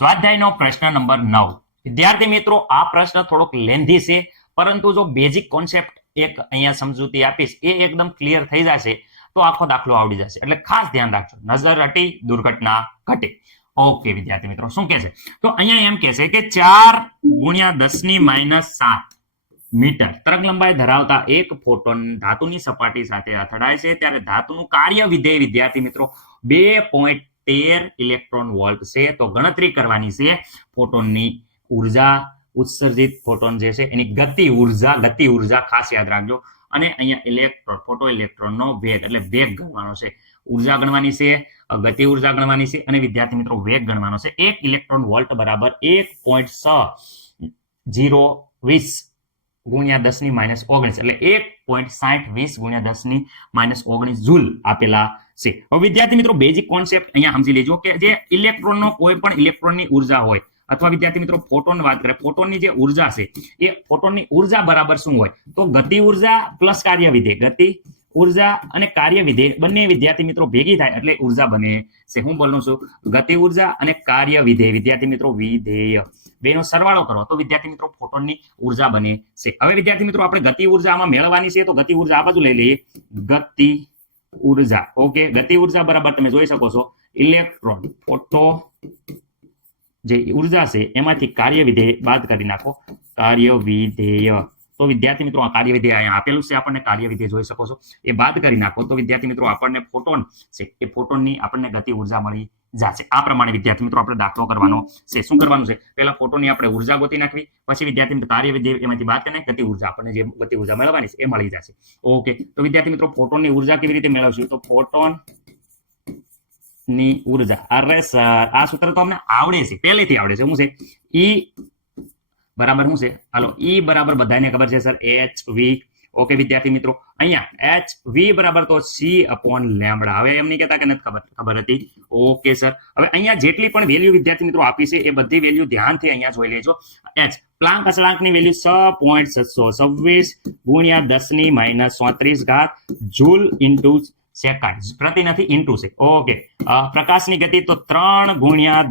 સ્વાધ્યાયનો પ્રશ્ન નંબર 9. વિદ્યાર્થી મિત્રો, આ પ્રશ્ન થોડોક લેન્ધી છે, પરંતુ જો બેઝિક કોન્સેપ્ટ એક અહીંયા સમજૂતી આપીશ એ એકદમ ક્લિયર થઈ જશે તો આખો દાખલો આવડી જશે. એટલે ખાસ ધ્યાન રાખજો. નજર હટી દુર્ઘટના ઘટે. ઓકે વિદ્યાર્થી મિત્રો, શું કહે છે? તો અહીંયા એમ કહે છે કે 4 × 10⁻7 મીટર તરંગ લંબાઈ ધરાવતા એક ફોટોન ધાતુની સપાટી સાથે અથડાય છે ત્યારે ધાતુનું કાર્ય વિધેય વિદ્યાર્થી મિત્રો 2.13 ઇલેક્ટ્રોન વોલ્ટ છે. તો ગણતરી કરવાની છે ફોટોનની ઉર્જા, ઉત્સર્જિત ફોટોન જે છે એની ગતિ ઉર્જા ખાસ યાદ રાખજો. અને અહીંયા ફોટો ઇલેક્ટ્રોનનો વેગ એટલે વેગ ગણવાનો છે. ઉર્જા ગણવાની છે, ગતિ ઉર્જા ગણવાની છે અને વિદ્યાર્થી મિત્રો વેગ ગણવાનો છે. 1 ઇલેક્ટ્રોન વોલ્ટ બરાબર 1.6020 × 10⁻19 એટલે 1.6020 × 10⁻19 જૂલ આપેલા છે. હવે વિદ્યાર્થી મિત્રો બેઝિક કોન્સેપ્ટ અહીંયા સમજી લેજો કે જે ઇલેક્ટ્રોનનો કોઈ પણ ઇલેક્ટ્રોનની ઉર્જા હોય અથવા વિદ્યાર્થી મિત્રો ફોટોન વાત કરે, ફોટોનની જે ઉર્જા છે એ ફોટોનની ઉર્જા બરાબર શું હોય? તો ગતિ ઉર્જા પ્લસ કાર્ય વિધેય, ગતિ ઉર્જા અને કાર્ય વિધેય બંને વિદ્યાર્થી મિત્રો ભેગી થાય એટલે ઉર્જા બને છે. હું બોલું છું ગતિ ઉર્જા અને કાર્ય વિધેય, વિદ્યાર્થી મિત્રો વિધેય બેનો સરવાળો કરો તો વિદ્યાર્થી મિત્રો ફોટોનની ઉર્જા બને છે. હવે વિદ્યાર્થી મિત્રો આપણે ગતિ ઉર્જા આમાં મેળવવાની છે તો ગતિ ઉર્જા આ બાજુ લઈ લઈએ. ગતિ ઉર્જા, ઓકે, ગતિ ઉર્જા બરાબર તમે જોઈ શકો છો ઇલેક્ટ્રોન ફોટો જે ઉર્જા છે એમાંથી કાર્ય વિધેય બાદ કરી નાખો, કાર્ય વિધેય. તો વિદ્યાર્થી મિત્રો આ કાર્ય વિધેય અહીંયા આપેલું છે, આપણને કાર્ય વિધેય જોઈ શકો છો, એ બાદ કરી નાખો તો વિદ્યાર્થી મિત્રો આપણને ફોટોન છે એ ફોટોનની આપણને ગતિ ઉર્જા મળી જશે. આ પ્રમાણે વિદ્યાર્થી મિત્રો આપણે દાખલો કરવાનો છે. શું કરવાનું છે? પહેલા ફોટોનની આપણે ઉર્જા ગોતી નાખવી, પછી વિદ્યાર્થી મિત્રો કાર્ય વિધેય એમાંથી બાદ કરીને ગતિ ઉર્જા, આપણને જે ગતિ ઉર્જા મેળવવાની છે એ મળી જશે. ઓકે, તો વિદ્યાર્થી મિત્રો ફોટોનની ઉર્જા કેવી રીતે મેળવશું? તો ફોટોન ની ઉર્જા, અરે સર આ સૂત્ર તો અમને આવડે છે, પહેલેથી આવડે છે. શું છે? ઈ બરાબર શું છે? હાલો, ઈ બરાબર બધાને ખબર છે સર, HV. ઓકે વિદ્યાર્થી મિત્રો, અહીંયા HV બરાબર તો C/λ. હવે એમ નહીં કહેતા કે નથી ખબર હતી. ઓકે સર, હવે અહીંયા જેટલી પણ વેલ્યુ વિદ્યાર્થી મિત્રો આપી છે એ બધી વેલ્યુ ધ્યાનથી અહીંયા જોઈ લેજો. H પ્લાન્ક અચળાંકની વેલ્યુ 6.726 × 10⁻34 જૂલ ઇન્ટુ સેકન્ડ, પ્રતિ નથી ઇન્ટુ છે. ઓકે, પ્રકાશની ગતિ તો 3 ×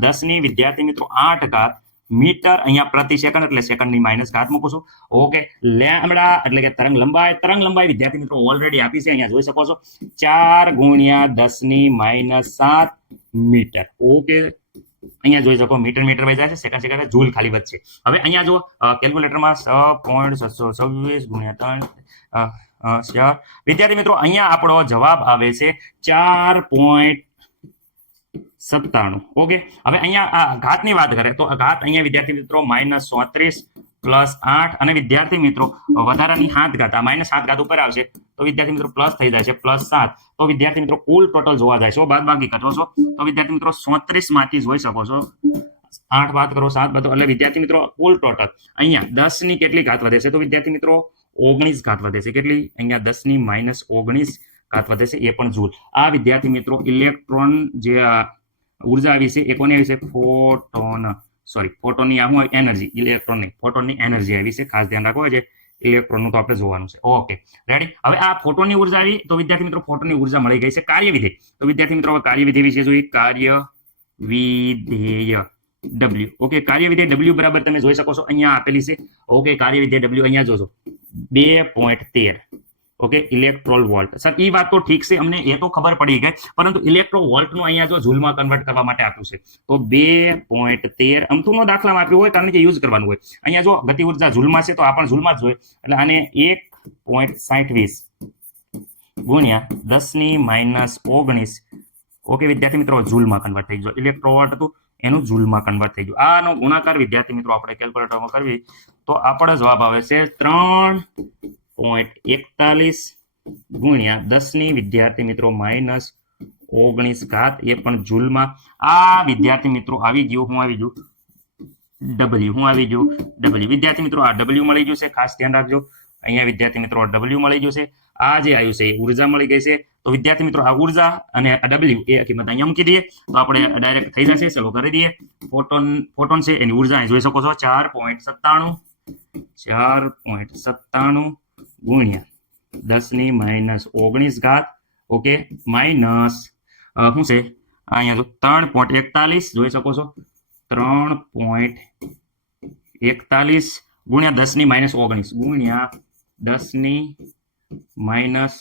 10 વિદ્યાર્થી મિત્રો 8 મીટર અહીંયા પ્રતિ સેકન્ડ એટલે સેકન્ડની માઇનસ ઘાત મૂકું છું. ઓકે, લેમ્બડા એટલે કે તરંગ લંબાઈ વિદ્યાર્થી મિત્રો ઓલરેડી આપી છે, અહીંયા જોઈ શકો છો 4 × 10⁻7 મીટર. ઓકે, અહીંયા જોઈ શકો મીટર વહી જાય છે, સેકન્ડ જૂલ ખાલી વધશે. હવે અહીંયા જો કેલ્ક્યુલેટરમાં 6.726 × 3 વિદ્યાર્થી મિત્રો અહીંયા આપણો જવાબ આવે છે 4.97. ઓકે, હવે અહીંયા ઘાતની વાત કરે તો ઘાત અહીંયા વિદ્યાર્થી મિત્રો -34 + 8 અને વિદ્યાર્થી મિત્રો વધારાની 7 ઘાત, -7 ઘાત ઉપર આવશે તો વિદ્યાર્થી મિત્રો પ્લસ થઈ જાય છે +7. તો વિદ્યાર્થી મિત્રો કુલ ટોટલ જોવા જાય છે, બાદબાકી કરો છો તો વિદ્યાર્થી મિત્રો 34 માંથી જોઈ શકો છો 8 બાદ કરો 7 બાદ, એટલે વિદ્યાર્થી મિત્રો કુલ ટોટલ અહીંયા 10 ની કેટલી ઘાત વધે છે? તો વિદ્યાર્થી મિત્રો 19 ઘાત વધે છે. કેટલી? અહીંયા 10⁻19 ઘાત વધે છે, એ પણ જૂલ. આ વિદ્યાર્થી મિત્રો ઇલેક્ટ્રોન જે ઉર્જા આવી છે એ કોની આવી છે? ફોટોનની આ હું એનર્જી, ઇલેક્ટ્રોનની ફોટોનની એનર્જી આવી છે, ખાસ ધ્યાન રાખો છે. ઇલેક્ટ્રોનનું તો આપણે જોવાનું છે. Okay ready. હવે આ ફોટોનની ઉર્જા આવી તો વિદ્યાર્થી મિત્રો ફોટોનની ઉર્જા મળી ગઈ છે. કાર્ય વિધેય, તો વિદ્યાર્થી મિત્રો હવે કાર્ય વિધેય વિશે જોઈએ. કાર્ય વિધેય W. ઓકે, કાર્ય વિધેય W બરાબર તમે જોઈ શકો છો અહીંયા આપેલી છે. ઓકે, કાર્ય વિધેય W અહીંયા જોજો 2.13. Okay, electron volt. સર એ વાત તો ઠીક છે, અમને એ તો ખબર પડી ગઈ, પરંતુ ઇલેક્ટ્રો વોલ્ટનું અહીંયા જો જૂલમાં કન્વર્ટ કરવા માટે આપ્યું છે તો 2.13 અમથુંનો દાખલામાં આપ્યું હોય કારણ કે યુઝ કરવાનું હોય. અહીંયા જો ગતિ ઉર્જા જૂલમાં છે તો આ પણ જૂલમાં જ હોય, એટલે આને 1.6020 × 10⁻19. ઓકે વિદ્યાર્થી મિત્રો જૂલમાં કન્વર્ટ થઈ ગયો. ઇલેક્ટ્રો વોલ્ટ હતું એનું જૂલમાં કન્વર્ટ થઈ ગયું. આનો ગુણાકાર વિદ્યાર્થી મિત્રો આપણે કેલ્ક્યુલેટરમાં કરવી તો આપણો જવાબ આવે છે 3.41 × 10 વિદ્યાર્થી મિત્રો -19 ઘાત, એ પણ જૂલમાં. આ વિદ્યાર્થી મિત્રો આવી ગયું, હું આવી ગયું W. વિદ્યાર્થી મિત્રો આ W મળી ગયું છે, ખાસ ધ્યાન રાખજો. અહીંયા વિદ્યાર્થી મિત્રો W મળી ગયું છે. આ જે આવ્યું છે એ ઉર્જા મળી ગઈ છે. તો વિદ્યાર્થી મિત્રો આ ઉર્જા અને આ W એ કિંમત અહીંયા મૂકી દઈએ તો આપણે ડાયરેક્ટ થઈ જશે. ચલો કરી દઈએ. ફોટોન છે એની ઉર્જા જોઈ શકો છો 4.97 × 10⁻19 ઘાત. ઓકે, માઇનસ શું છે અહીંયા જો 3.41 જોઈ શકો છો 3.41 ગુણ્યા 10⁻19 ગુણ્યા 10⁻19.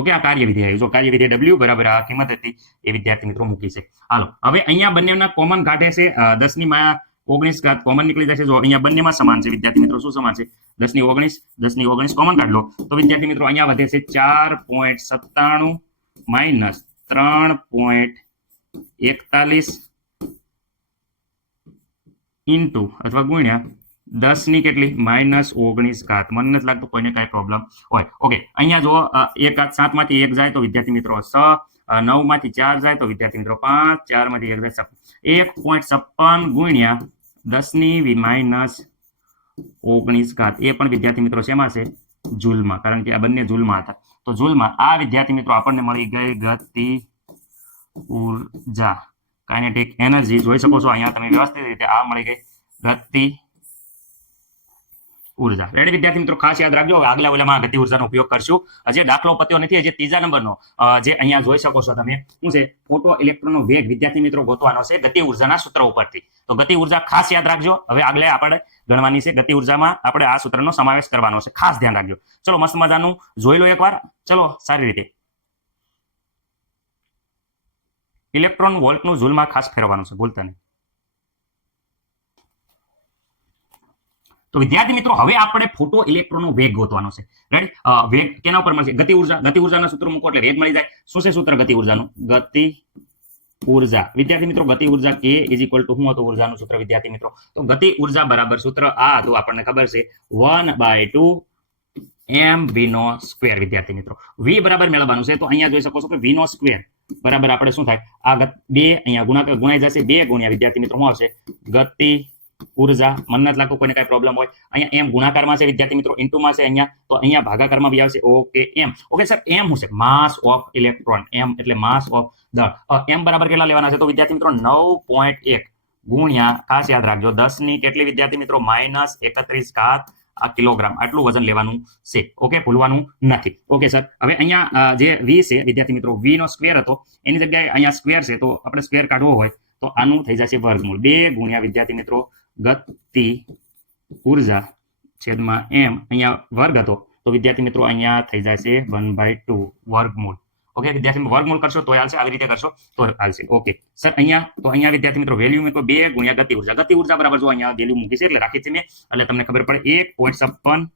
ઓકે, આ કાર્યવિધિ આવી. જો કાર્યવિધિ W બરાબર આ કિંમત હતી એ વિદ્યાર્થી મિત્રો મૂકી છે. હાલો, હવે અહીંયા બંનેના કોમન કાઢે છે. 10⁻19 કોમન નીકળી જશે. જો અહીંયા બંનેમાં સમાન છે વિદ્યાર્થી મિત્રો. શું સમાન છે? 10⁻19 10⁻19 કોમન કાઢ લો તો વિદ્યાર્થી મિત્રો અહીંયા વધે છે 4.97 માઇનસ 3.41 ઇન્ટુ અથવા ગુણ્યા 10 કેટલી -19 મને નથી લાગતું કોઈને કાંઈ પ્રોબ્લેમ હોય. ઓકે, અહીંયા જો 7 માંથી 1 જાય તો વિદ્યાર્થી મિત્રો 6, 9 માંથી 4 જાય તો વિદ્યાર્થી મિત્રો 5, 4 માંથી 1 જાય 1.56 ગુણ્યા 10⁻19 એ પણ વિદ્યાર્થી મિત્રો શેમાં છે? જૂલમાં, કારણ કે આ બંને જૂલમાં હતા. તો જૂલમાં આ વિદ્યાર્થી મિત્રો આપણને મળી ગઈ ગતિ ઉર્જા, કાઇનેટિક એનર્જી. જોઈ શકો છો અહીંયા તમે વ્યવસ્થિત રીતે આ મળી ગઈ ગતિ ઉર્જા. રેડી વિદ્યાર્થી મિત્રો, ખાસ યાદ રાખજો. હવે આગલા ઓલામાં ગતિ ઉર્જાનો ઉપયોગ કરશું. જે દાખલો પત્યો નથી, જે ત્રીજા નંબરનો જે અહીંયા જોઈ શકો છો તમે, શું છે? ફોટો ઇલેક્ટ્રોનનો વેગ વિદ્યાર્થી મિત્રો ગોતવાનો છે ગતિ ઉર્જાના સૂત્ર ઉપરથી. તો ગતિ ઉર્જા ખાસ યાદ રાખજો. હવે આગળ આપણે ગણવાની છે. ગતિ ઉર્જામાં આપણે આ સૂત્રનો સમાવેશ કરવાનો છે. ખાસ ધ્યાન રાખજો. ચલો, મસ્ત મજાનું જોઈ લો એકવાર. ચલો, સારી રીતે. ઇલેક્ટ્રોન વોલ્ટનું જૂલમાં ખાસ ફેરવવાનું છે, ભૂલતા નહીં. તો વિદ્યાર્થી મિત્રો, હવે આપણે ફોટો ઇલેક્ટ્રોનનો વેગ ગોતવાનો છે. રાઈટ? વેગ કેના ઉપર મળશે? ગતિ ઉર્જા. ગતિ ઉર્જાના સૂત્ર મૂકો એટલે વેગ મળી જાય. શું છે સૂત્ર ગતિ ઉર્જાનું? ગતિ ઉર્જા વિદ્યાર્થી મિત્રો, ગતિ ઉર્જા K = શું હતું ઉર્જાનું સૂત્ર વિદ્યાર્થી મિત્રો? તો ગતિ ઉર્જા બરાબર સૂત્ર આ હતું, આપણને ખબર છે 1/2 mv² વિદ્યાર્થી મિત્રો. v બરાબર મેળવવાનું છે. તો અહીંયા જોઈ શકો છો કે v² બરાબર આપણે શું થાય? આ 2 અહીંયા ગુણાઈ જશે. 2 ગુણ્યા વિદ્યાર્થી મિત્રો શું આવશે? ગતિ ઉર્જા. મને નથી લાગતું કોઈને કાંઈ પ્રોબ્લેમ હોય. અહીંયા m ગુણાકારમાં છે વિદ્યાર્થી મિત્રો, ઇન્ટુમાં છે અહીંયા, તો અહીંયા ભાગાકારમાં બી આવશે. Okay, m. Okay sir, m શું છે? માસ ઓફ ઇલેક્ટ્રોન. m એટલે માસ ઓફ દળ. m બરાબર કેટલા લેવાના છે? તો વિદ્યાર્થી મિત્રો 9.1 ગુણ્યા, ખાસ યાદ રાખજો, 10 કેટલી વિદ્યાર્થી મિત્રો? -31 આ કિલોગ્રામ. આટલું વજન લેવાનું છે. ઓકે, ભૂલવાનું નથી. ઓકે સર, હવે અહીંયા જે v છે વિદ્યાર્થી મિત્રો, v નો સ્ક્વેર હતો, એની જગ્યાએ અહીંયા સ્ક્વેર છે. તો આપણે સ્ક્વેર કાઢવો હોય તો આનું થઈ જશે વર્ગમૂળ. 2 ગુણ્યા વિદ્યાર્થી મિત્રો ગતિ ઉર્જા છેદમાં m, અહીંયા વર્ગ હતો તો વિદ્યાર્થી મિત્રો અહીંયા થઈ જશે 1/2 વર્ગમૂળ. ઓકે વિદ્યાર્થી મિત્રો, વર્ગમૂળ કરશો તો હાલશે, આવી રીતે કરશો તો હાલશે. ઓકે સર, અહીંયા વિદ્યાર્થી મિત્રો વેલ્યુ મૂકો 2 ગુણ્યા ગતિ ઉર્જા. ગતિ ઉર્જા બરાબર જો અહીંયા વેલ્યુ મૂકી છે એટલે રાખી છે મેં, એટલે તમને ખબર પડે 1.56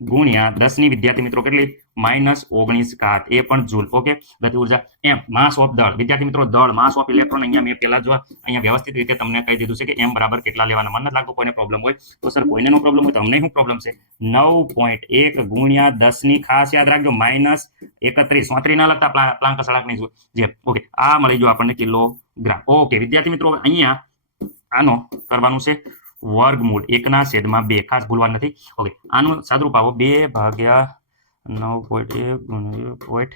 ગુણ્યા 10 વિદ્યાર્થી મિત્રો કેટલી? -19 એ પણ જૂલ. ઓકે, ગતિ ઉર્જા m. માસ ઓફ દળ વિદ્યાર્થી મિત્રો, દળ માસ ઓફ ઇલેક્ટ્રોન. અહીંયા મેં પહેલા જો અહીંયા વ્યવસ્થિત રીતે તમને કહી દીધું છે કે m બરાબર કેટલા લેવાના. મને નથી લાગતું કોઈને પ્રોબ્લેમ હોય. તો સર કોઈને નો પ્રોબ્લેમ હોય તો અમને શું પ્રોબ્લેમ છે? 9.1 ગુણ્યા 10 ખાસ યાદ રાખજો -31. 34 ના લગતા પ્લાંક સળાકની જેમ. ઓકે, આ મળી ગયો આપણને કિલોગ્રામ. ઓકે વિદ્યાર્થી મિત્રો, અહીંયા આનો કરવાનું છે વર્ગમૂળ 1/2. ખાસ ભૂલવાનું નથી. ઓકે, આનું સાદુરૂપ આવો 2/9.1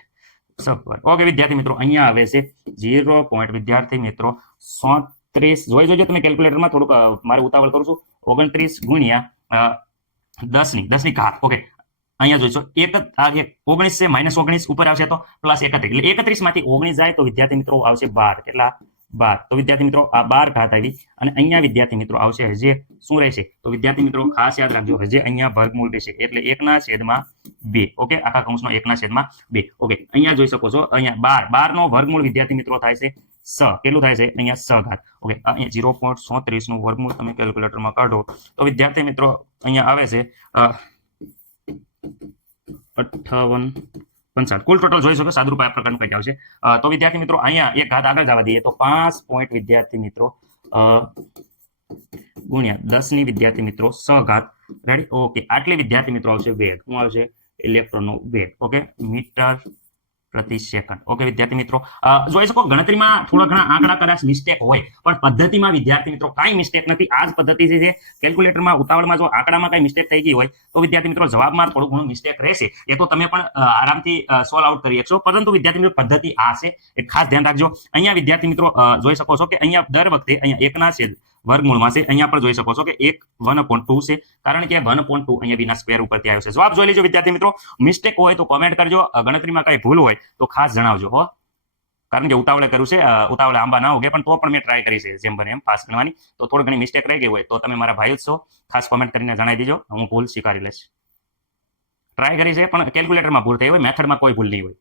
ઓકે વિદ્યાર્થી મિત્રો, અહીંયા આવે છે 0. વિદ્યાર્થી મિત્રો 37. જોઈ તમે કેલ્ક્યુલેટરમાં, થોડુંક મારે ઉતાવળ કરું છું. 29 ગુણ્યા 10 ઘાત. ઓકે, અહીંયા જોઈશો 19 છે, -19 ઉપર આવશે તો +31. એટલે 31 માંથી 19 જાય તો વિદ્યાર્થી મિત્રો આવશે 12. કેટલા? 12. તો વિદ્યાર્થી મિત્રો આ 12 ઘાત આવી, અને અહીંયા વિદ્યાર્થી મિત્રો આવશે હજે શું રહેશે? તો વિદ્યાર્થી મિત્રો ખાસ યાદ રાખજો, હજે અહીંયા વર્ગમૂળ રહેશે એટલે 1/2. ઓકે, આખા કૌંસનો 1/2. ઓકે, અહીંયા જોઈ શકો છો અહીંયા 12 નો વર્ગમૂળ વિદ્યાર્થી મિત્રો થાય છે 6. કેટલું થાય છે? અહીંયા 6 ઘાત. ઓકે, અહીંયા 0.37 નું વર્ગમૂળ તમે કેલ્ક્યુલેટરમાં કાઢો તો વિદ્યાર્થી મિત્રો અહીંયા આવે છે 58.55. કુલ ટોટલ જોઈ શકો સાદુરૂપ આ પ્રકારનું કંઈક આવશે. તો વિદ્યાર્થી મિત્રો અહીંયા એક ઘાત આગળ જવા દઈએ તો 5 પોઈન્ટ વિદ્યાર્થી મિત્રો ગુણ્યા 10 વિદ્યાર્થી મિત્રો 6 ઘાત. રેડી? ઓકે, આટલી વિદ્યાર્થી મિત્રો આવશે વેગ. શું આવશે? ઇલેક્ટ્રોનનો વેગ. ઓકે, મીટર પ્રતિ સેકન્ડ. ઓકે વિદ્યાર્થી મિત્રો, જોઈ શકો ગણતરીમાં થોડા ઘણા આંકડા કદાચ મિસ્ટેક હોય, પણ પદ્ધતિમાં વિદ્યાર્થી મિત્રો કાંઈ મિસ્ટેક નથી. આ જ પદ્ધતિ છે. કેલ્ક્યુલેટરમાં ઉતાવળમાં જો આંકડામાં કાંઈ મિસ્ટેક થઈ ગઈ હોય તો વિદ્યાર્થી મિત્રો જવાબમાં થોડું ઘણું મિસ્ટેક રહેશે. એ તો તમે પણ આરામથી સોલ્વ આઉટ કરી શકશો, પરંતુ વિદ્યાર્થી મિત્રો પદ્ધતિ આ છે, એ ખાસ ધ્યાન રાખજો. અહીંયા વિદ્યાર્થી મિત્રો જોઈ શકો છો કે અહીંયા દર વખતે અહીંયા 1 વર્ગમૂળમાં છે. અહીંયા પણ જોઈ શકો છો કે 1/2 છે, કારણ કે 1/2 અહીંયા વિના સ્ક્વેર ઉપરથી આવ્યો છે. જવાબ જોઈ લેજો વિદ્યાર્થી મિત્રો. મિસ્ટેક હોય તો કોમેન્ટ કરજો. ગણતરીમાં કઈ ભૂલ હોય તો ખાસ જણાવજો હો. કારણ કે ઉતાવળે કર્યું છે, ઉતાવળે આંબા ના ઉગે, પણ તો પણ મેં ટ્રાય કરી છે જેમ બને એમ પાસ ગણવાની. તો થોડી ઘણી મિસ્ટેક રહી ગઈ હોય તો તમે મારા ભાઈ જ છો, ખાસ કોમેન્ટ કરીને જણાવી દેજો, હું ભૂલ સ્વીકારી લઈશ. ટ્રાય કરી છે પણ કેલ્ક્યુલેટરમાં ભૂલ થઈ હોય, મેથડમાં કોઈ ભૂલ નહીં હોય.